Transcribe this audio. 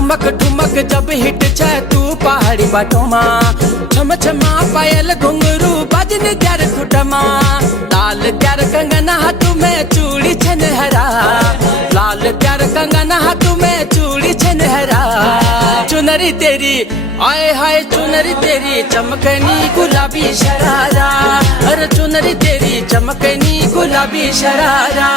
ठुमक ठुमक जब हिट छे तू पहाड़ी बाटोमा, छम छमा पायल घुंघरू बजन त्यार खुटमा। लाल त्यार कंगना हाथ में चूड़ी छनहरा, लाल त्यार कंगना हाथ में चूड़ी छनहरा। चुनरी तेरी आए हाय चुनरी तेरी चमकनी गुलाबी शरारा, अरे चुनरी तेरी चमकनी गुलाबी शरारा।